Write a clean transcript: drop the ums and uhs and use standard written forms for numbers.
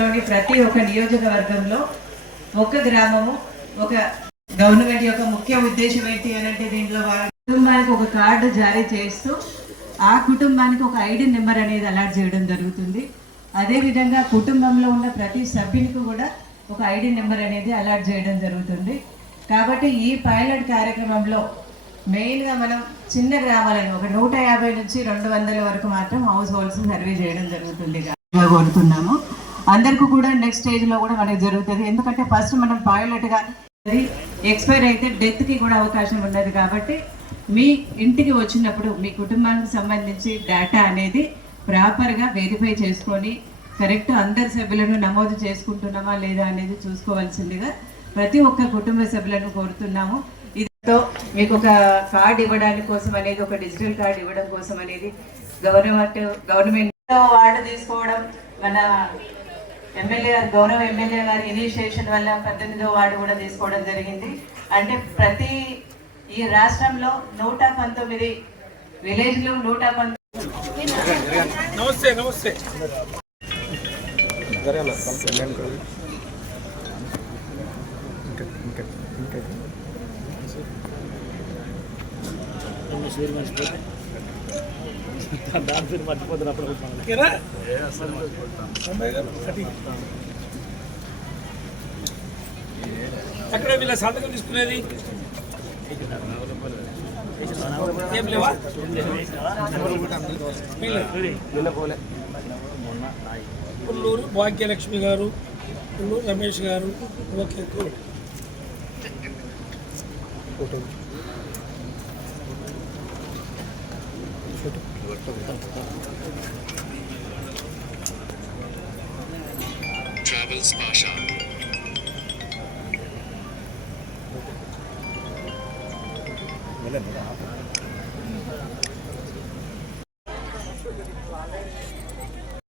లోని ప్రతి ఒక్క నియోజకవర్గంలో ఒక గ్రామము ఒక గవర్నమెంట్ యొక్క ముఖ్య ఉద్దేశం ఏంటి అని అంటే దీంట్లో వాళ్ళ కుటుంబానికి ఒక కార్డు జారీ చేస్తూ ఆ కుటుంబానికి ఒక ఐడి నెంబర్ అనేది అలాట్ చేయడం జరుగుతుంది. అదేవిధంగా కుటుంబంలో ఉన్న ప్రతి సభ్యునికి కూడా ఒక ఐడి నెంబర్ అనేది అలాట్ చేయడం జరుగుతుంది. కాబట్టి ఈ పైలట్ కార్యక్రమంలో మెయిన్గా మనం చిన్న గ్రామాలను ఒక 150 నుంచి 200 వరకు మాత్రం హౌస్ హోల్డ్స్ సర్వే చేయడం జరుగుతుంది కోరుతున్నాము. అందరికీ కూడా నెక్స్ట్ స్టేజ్లో కూడా మనకి జరుగుతుంది. ఎందుకంటే ఫస్ట్ మనం పైలట్గా ఎక్స్పైర్ అయితే డెత్కి కూడా అవకాశం ఉన్నది. కాబట్టి మీ ఇంటికి వచ్చినప్పుడు మీ కుటుంబానికి సంబంధించి డేటా అనేది ప్రాపర్గా వెరిఫై చేసుకొని కరెక్ట్ అందరి సభ్యులను నమోదు చేసుకుంటున్నామా లేదా అనేది చూసుకోవాల్సిందిగా ప్రతి ఒక్క కుటుంబ సభ్యులను కోరుతున్నాము. ఇదితో మీకు ఒక కార్డు ఇవ్వడానికి కోసం అనేది ఒక డిజిటల్ కార్డు ఇవ్వడం కోసం అనేది గవర్నమెంట్ వార్డు తీసుకోవడం మన గౌరవ ఎమ్మెల్యే గారి ఇనిషియేషన్ వల్ల 18వ వార్డు కూడా తీసుకోవడం జరిగింది. అంటే ప్రతి ఈ రాష్ట్రంలో 119 విలేజ్లు 119 నమస్తే దాని మర్చిపోతున్నప్పుడు ఎక్కడ వీళ్ళ సంతకం తీసుకునేది ఏం లేవా? పుల్లూరు భాగ్యలక్ష్మి గారు, పుల్లూరు రమేష్ గారు. Okay good. Travels Pasha.